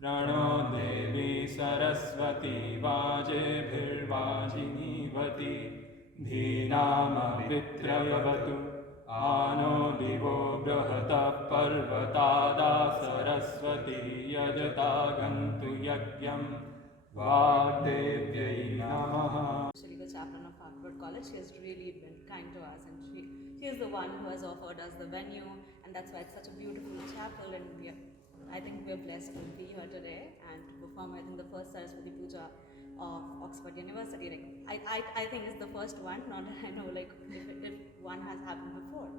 प्रणो देवी सरस्वती वाजेभिर्वाजिनीवती धीनामवित्रयवतु आनो दिवो बृहतः पर्वतादा सरस्वती यजतागन्तु यज्ञं वाग्देव्यै नमः. Actually, the chaplain of Hertford College, she has really been kind to us, and she is the one who has offered us the venue, and that's why it's such a beautiful chapel. And I think we're blessed to be here today and to perform, I think, the first Saraswati Puja of Oxford University. Like, I think it's the first one, not that I know like if one has happened before.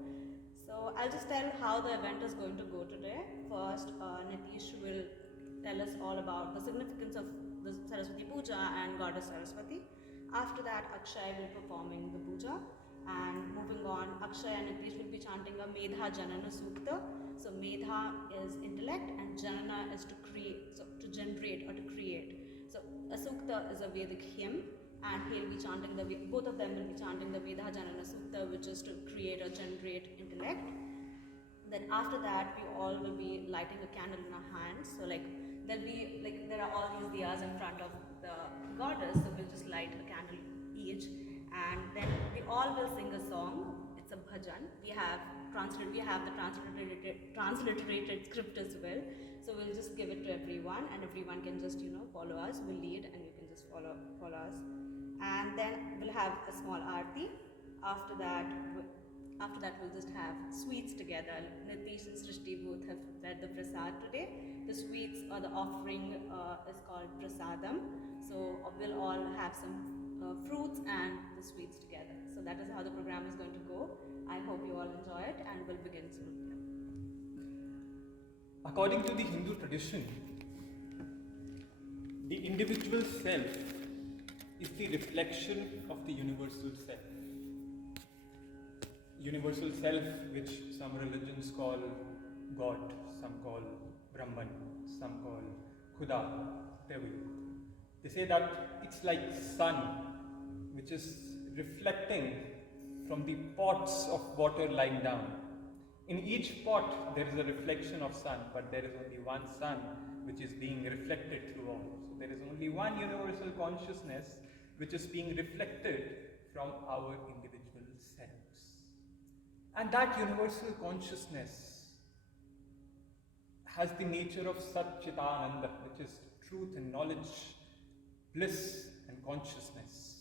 So I'll just tell how the event is going to go today. First, Nitish will tell us all about the significance of the Saraswati Puja and Goddess Saraswati. After that, Akshay will be performing the puja, and moving on, Akshay and Nitish will be chanting a Medha Janana Sukta. So Medha is intellect and Janana is to create, so to generate or to create. So a Sukta is a Vedic hymn, and he'll be chanting both of them will be chanting the Medha Janana Sukta, which is to create or generate intellect. Then after that, we all will be lighting a candle in our hands. So there are all these diyas in front of the goddess, so we'll just light a candle each, and then we all will sing a song. It's a bhajan. We have the transliterated script as well, so we'll just give it to everyone, and everyone can just follow us. We'll lead, and you can just follow us, and then we'll have a small aarti. After that, we'll just have sweets together. Nitish and Srishti both have led the prasad today. The sweets or the offering is called prasadam. So we'll all have some fruits and the sweets together. So that is how the program is going to go. I hope you all enjoy it, and we'll begin soon. According to the Hindu tradition, the individual self is the reflection of the universal self. Universal self, which some religions call God, some call Brahman, some call Khuda, whatever. They say that it's like sun, which is reflecting from the pots of water lying down. In each pot, there is a reflection of sun, but there is only one sun which is being reflected through all. So there is only one universal consciousness which is being reflected from our individual selves. And that universal consciousness has the nature of Sat Chit Ananda, which is truth and knowledge, bliss and consciousness.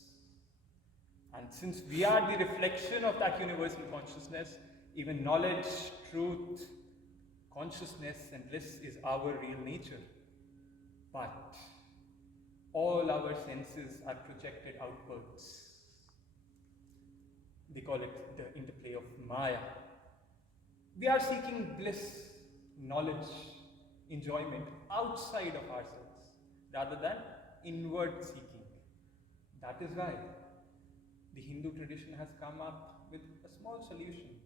And since we are the reflection of that universal consciousness, even knowledge, truth, consciousness and bliss is our real nature. But all our senses are projected outwards. They call it the interplay of Maya. We are seeking bliss, knowledge, enjoyment outside of ourselves rather than inward seeking. That is why the Hindu tradition has come up with a small solution,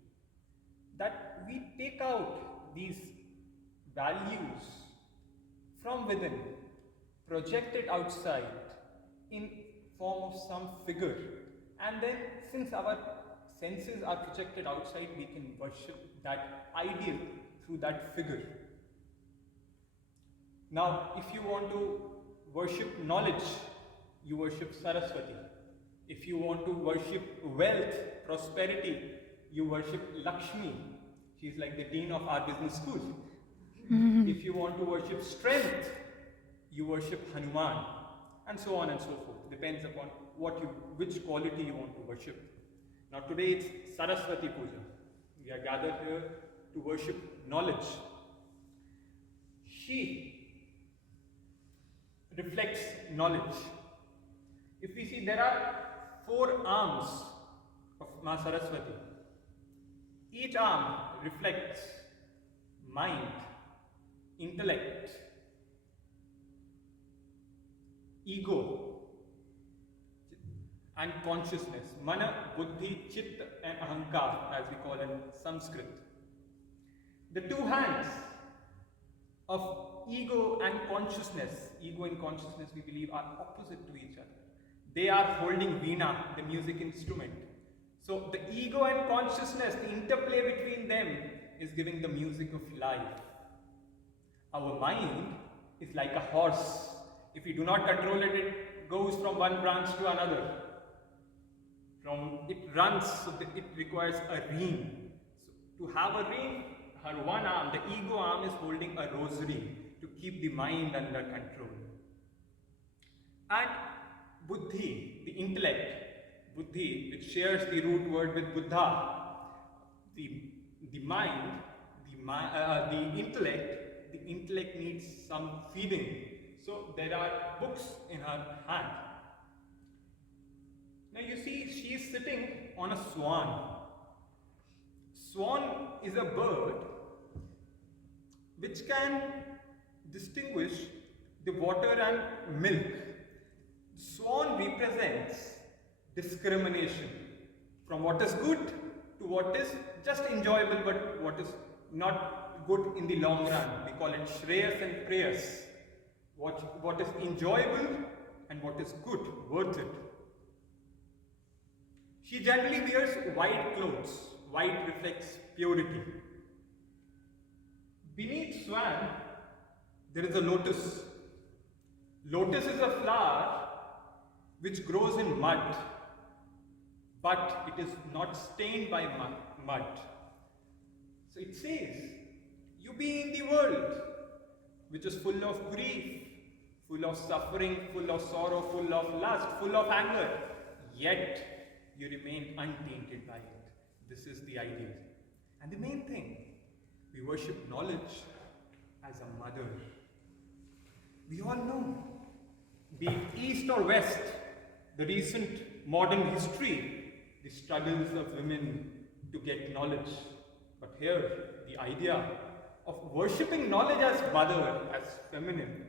that we take out these values from within, project it outside in form of some figure, and then since our senses are projected outside, we can worship that ideal through that figure. Now, if you want to worship knowledge, you worship Saraswati. If you want to worship wealth, prosperity, you worship Lakshmi. She is like the dean of our business school. If you want to worship strength, you worship Hanuman, and so on and so forth. Depends upon which quality you want to worship. Now today it's Saraswati Puja. We are gathered here to worship knowledge. She reflects knowledge. If we see, there are 4 arms of Ma Saraswati. Each arm reflects mind, intellect, ego, and consciousness. Mana, buddhi, chitta, and ahankar, as we call in Sanskrit. The 2 hands of ego and consciousness, ego and consciousness, we believe, are opposite to each other. They are holding veena, the music instrument. So the ego and consciousness, the interplay between them is giving the music of life. Our mind is like a horse. If we do not control it, it goes from one branch to another. It runs, so it requires a rein. So to have a rein, her one arm, the ego arm, is holding a rosary to keep the mind under control. And buddhi, the intellect, buddhi, which shares the root word with buddha, the mind, the intellect needs some feeding. So there are books in her hand. Now you see, she is sitting on a swan. Swan is a bird which can distinguish the water and milk. Swan represents discrimination from what is good to what is just enjoyable but what is not good in the long run. We call it shreyas and prayas. What is enjoyable and what is good, worth it. She generally wears white clothes. White reflects purity. Beneath swan, there is a lotus. Lotus is a flower which grows in mud, but it is not stained by mud. So it says, you be in the world which is full of grief, full of suffering, full of sorrow, full of lust, full of anger, yet you remain untainted by it. This is the ideal. And the main thing, we worship knowledge as a mother. We all know, be it east or west, the recent modern history, the struggles of women to get knowledge. But here, the idea of worshipping knowledge as mother, as feminine,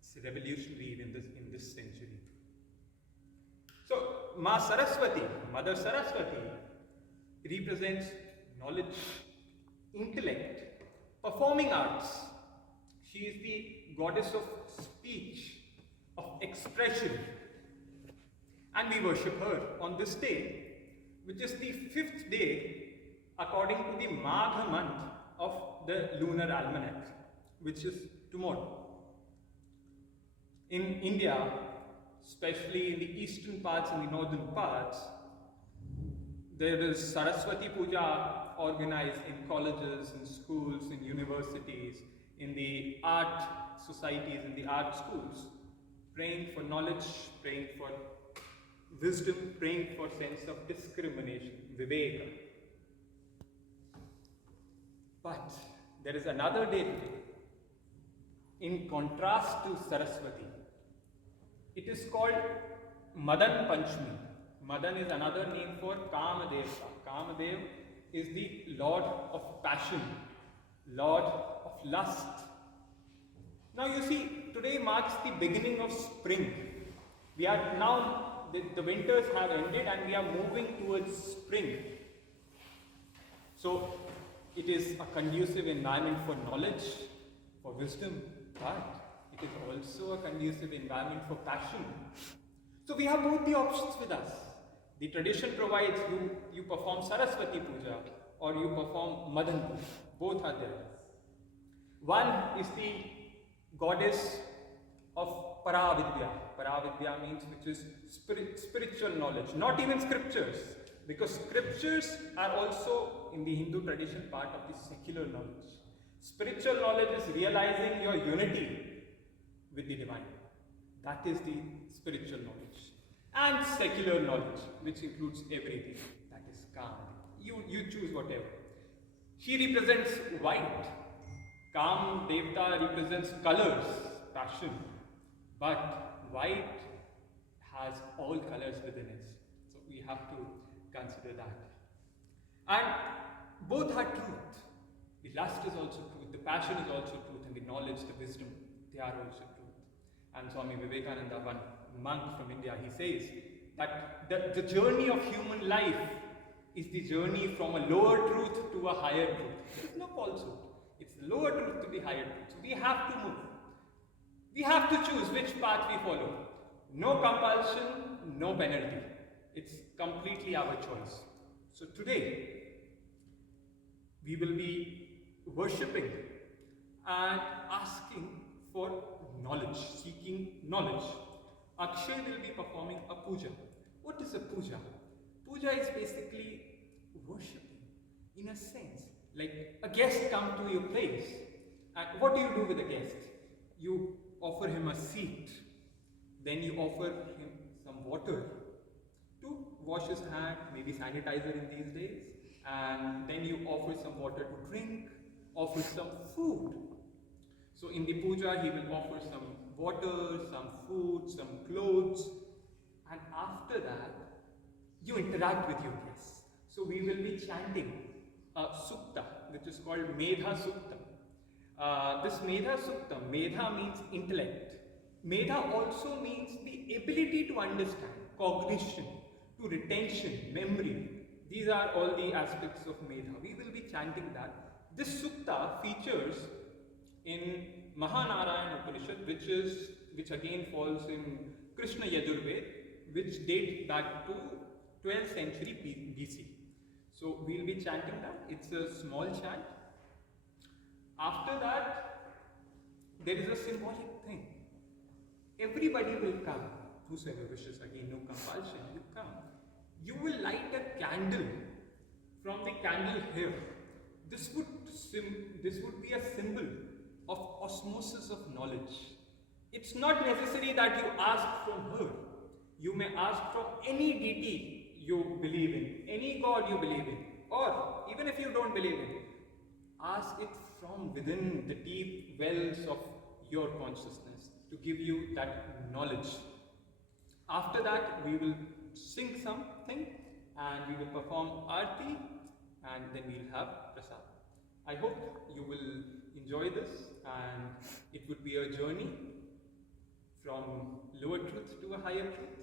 it's revolutionary in this century. So, Ma Saraswati, Mother Saraswati, represents knowledge, intellect, performing arts. She is the goddess of speech, of expression. And we worship her on this day, which is the 5th day according to the Magha month of the lunar almanac, which is tomorrow. In India, especially in the eastern parts and the northern parts, there is Saraswati Puja organized in colleges, in schools, in universities, in the art societies, in the art schools, praying for knowledge, praying for wisdom, praying for sense of discrimination, viveka. But there is another day today. In contrast to Saraswati, it is called Madan Panchmi. Madan is another name for Kamadeva. Kamadev is the Lord of passion, Lord of lust. Now you see, today marks the beginning of spring. We are now, the winters have ended and we are moving towards spring. So it is a conducive environment for knowledge, for wisdom, but it is also a conducive environment for passion. So we have both the options with us. The tradition provides you perform Saraswati Puja or you perform Madan Puja. Both are there. One is the goddess of Paravidya. Paravidya means which is spiritual knowledge, not even scriptures, because scriptures are also in the Hindu tradition part of the secular knowledge. Spiritual knowledge is realizing your unity with the divine. That is the spiritual knowledge. And secular knowledge, which includes everything. That is Kam. You choose whatever. She represents white. Kam Devta represents colors, passion. But white has all colors within it. So we have to consider that. And both are truth. The lust is also truth, the passion is also truth, and the knowledge, the wisdom, they are also truth. And Swami Vivekananda, one monk from India, he says that the journey of human life is the journey from a lower truth to a higher truth. There is no falsehood. It's the lower truth to the higher truth. So we have to move. We have to choose which path we follow. No compulsion, no penalty. It's completely our choice. So today, we will be worshipping and asking for knowledge, seeking knowledge. Akshay will be performing a puja. What is a puja? Puja is basically worshipping, in a sense. Like a guest come to your place, and what do you do with a guest? You offer him a seat, then you offer him some water to wash his hand, maybe sanitizer in these days, and then you offer some water to drink, offer some food. So in the puja, he will offer some water, some food, some clothes, and after that, you interact with your guests. So we will be chanting a sukta, which is called Medha Suktam. This Medha Suktam, Medha means intellect. Medha also means the ability to understand, cognition, to retention, memory. These are all the aspects of Medha. We will be chanting that. This sukta features in Mahanarayana Upanishad, which again falls in Krishna Yajurved, which dates back to 12th century BC. So we'll be chanting that. It's a small chant. After that, there is a symbolic thing. Everybody will come, whosoever wishes, again no compulsion, you come. You will light a candle from the candle here. This would be a symbol of osmosis of knowledge. It's not necessary that you ask from her. You may ask from any deity you believe in, any god you believe in, or even if you don't believe in, ask it from within the deep wells of your consciousness to give you that knowledge. After that, we will sing something and we will perform arti and then we'll have prasad. I hope you will enjoy this, and it would be a journey from lower truth to a higher truth,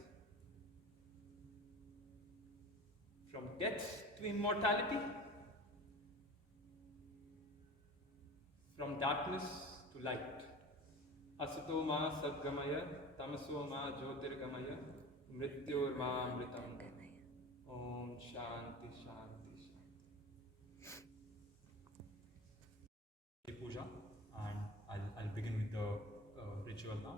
from death to immortality, from darkness to light. Asato ma sadgamaya, tamaso ma jyotirgamaya, mrityor ma amritam. Om Shanti Shanti Shanti. Puja, and I'll begin with the ritual now.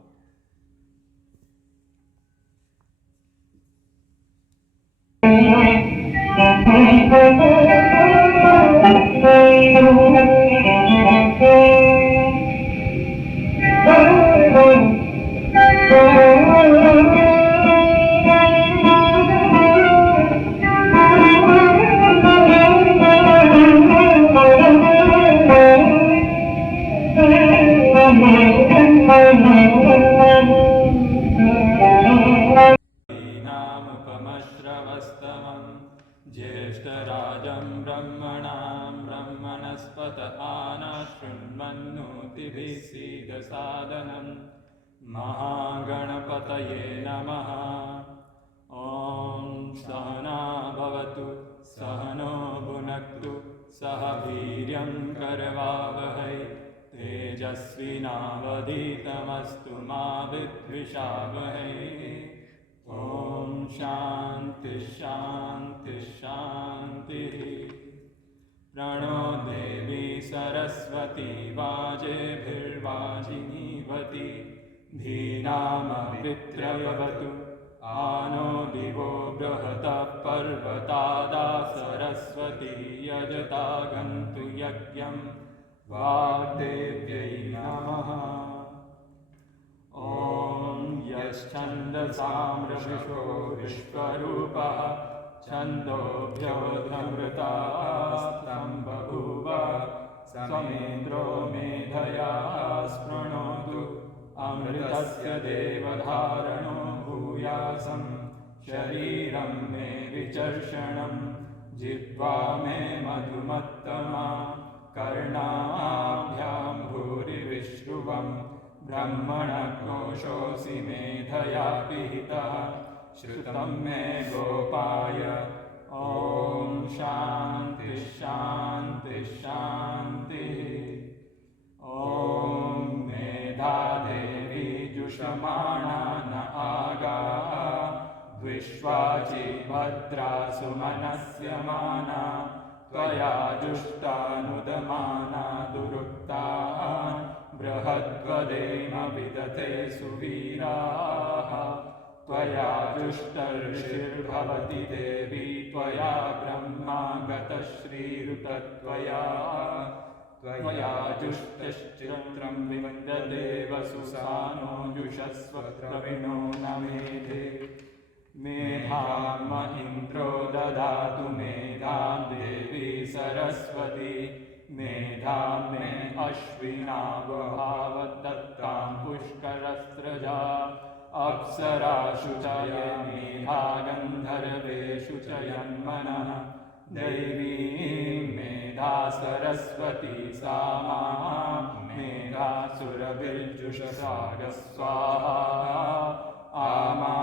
ज्येष्ठराजं ब्रह्मणां ब्रह्मणस्पत आनशृण्वन्नोतिभिः सीदसादनं महागणपतये नमः। ॐ सहना भवतु सहनो भुनक्तु सह वीर्यं करवावहै तेजस्विनावधीतमस्तु मा विद्विषावहै। ॐ शान्ति शान्ति शान्तिः। प्रणो देवी सरस्वती वाजेभिर्वाजिनीवती धीनामभित्रयवतु आनो दिवो बृहतः पर्वतादा सरस्वती यजतागन्तु यज्ञं वाग्देव्यै नमः। ॐ यश्छन्दसामृषो विश्वरूपः छन्दोभ्योऽधमृतास्तं बभूव समेन्द्रो मेधया स्पृणोतु अमृतस्य देवधारणो भूयासं शरीरं मे विचर्षणं जिह्वा मे मधुमत्तमा कर्णाभ्यां भूरिविश्रुवम् ब्रह्मणकोशोऽसि मेधया पिहितः श्रुतं मे गोपाय। ॐ शान्ति शान्ति शान्तिः। ॐ मेधा देवी जुषमाणा न आगा द्विष्वाचि भद्रा सुमनस्यमाना त्वया जुष्टानुदमाना दुरुक्ता बृहद्वदेम विदते सुवीराः त्वया जुष्टर्षिर्भवति देवी त्वया ब्रह्मा गतश्रीरुतत्वया त्वया जुष्टश्चित्रं विन्दते वसुसानो जुषस्व द्रविणो न मेधे मेधाम इन्द्रो ददातु मेधां देवी सरस्वती मेधां मे अश्विना वहावदत्तां पुष्करस्रजा अप्सराशु च ये मेधा गन्धर्वेषु च यन्मनः दैवीं मेधा सरस्वती सा मेधा सुरभिर्जुषसागस्वाहा आमा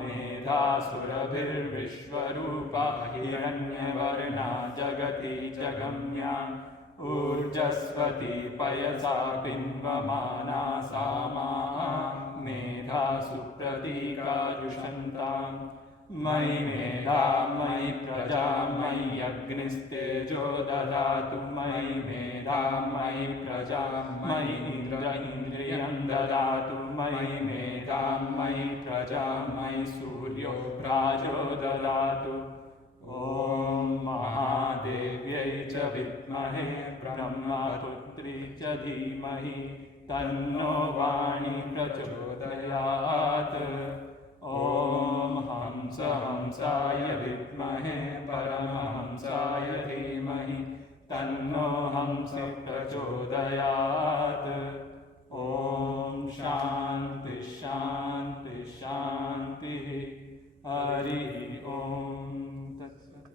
मेधा सुरभिर्विश्वरूपा हिरण्यवर्णा जगति जगम्या ऊर्जस्वती पयसा पिन्वमाना सा मेधा सुप्रतीका जुषन्ताम् मयि मेधा मयि प्रजा मयि अग्निस्तेजो ददातु मयि मेधा मयि प्रजा मयि इन्द्रियं ददातु मयि मेधा मयि प्रजा मयि सूर्यो प्राजो ददातु ॐ महादेव्यै च विद्महे ब्रह्मपुत्री च धीमहि तन्नो वाणी प्रचोदयात् ॐ हंसाय विद्महे परमहंसाय धीमहि तन्नो हंसः प्रचोदयात् ॐ शान्ति शान्ति शान्तिः हरिः ॐ तत्सत्।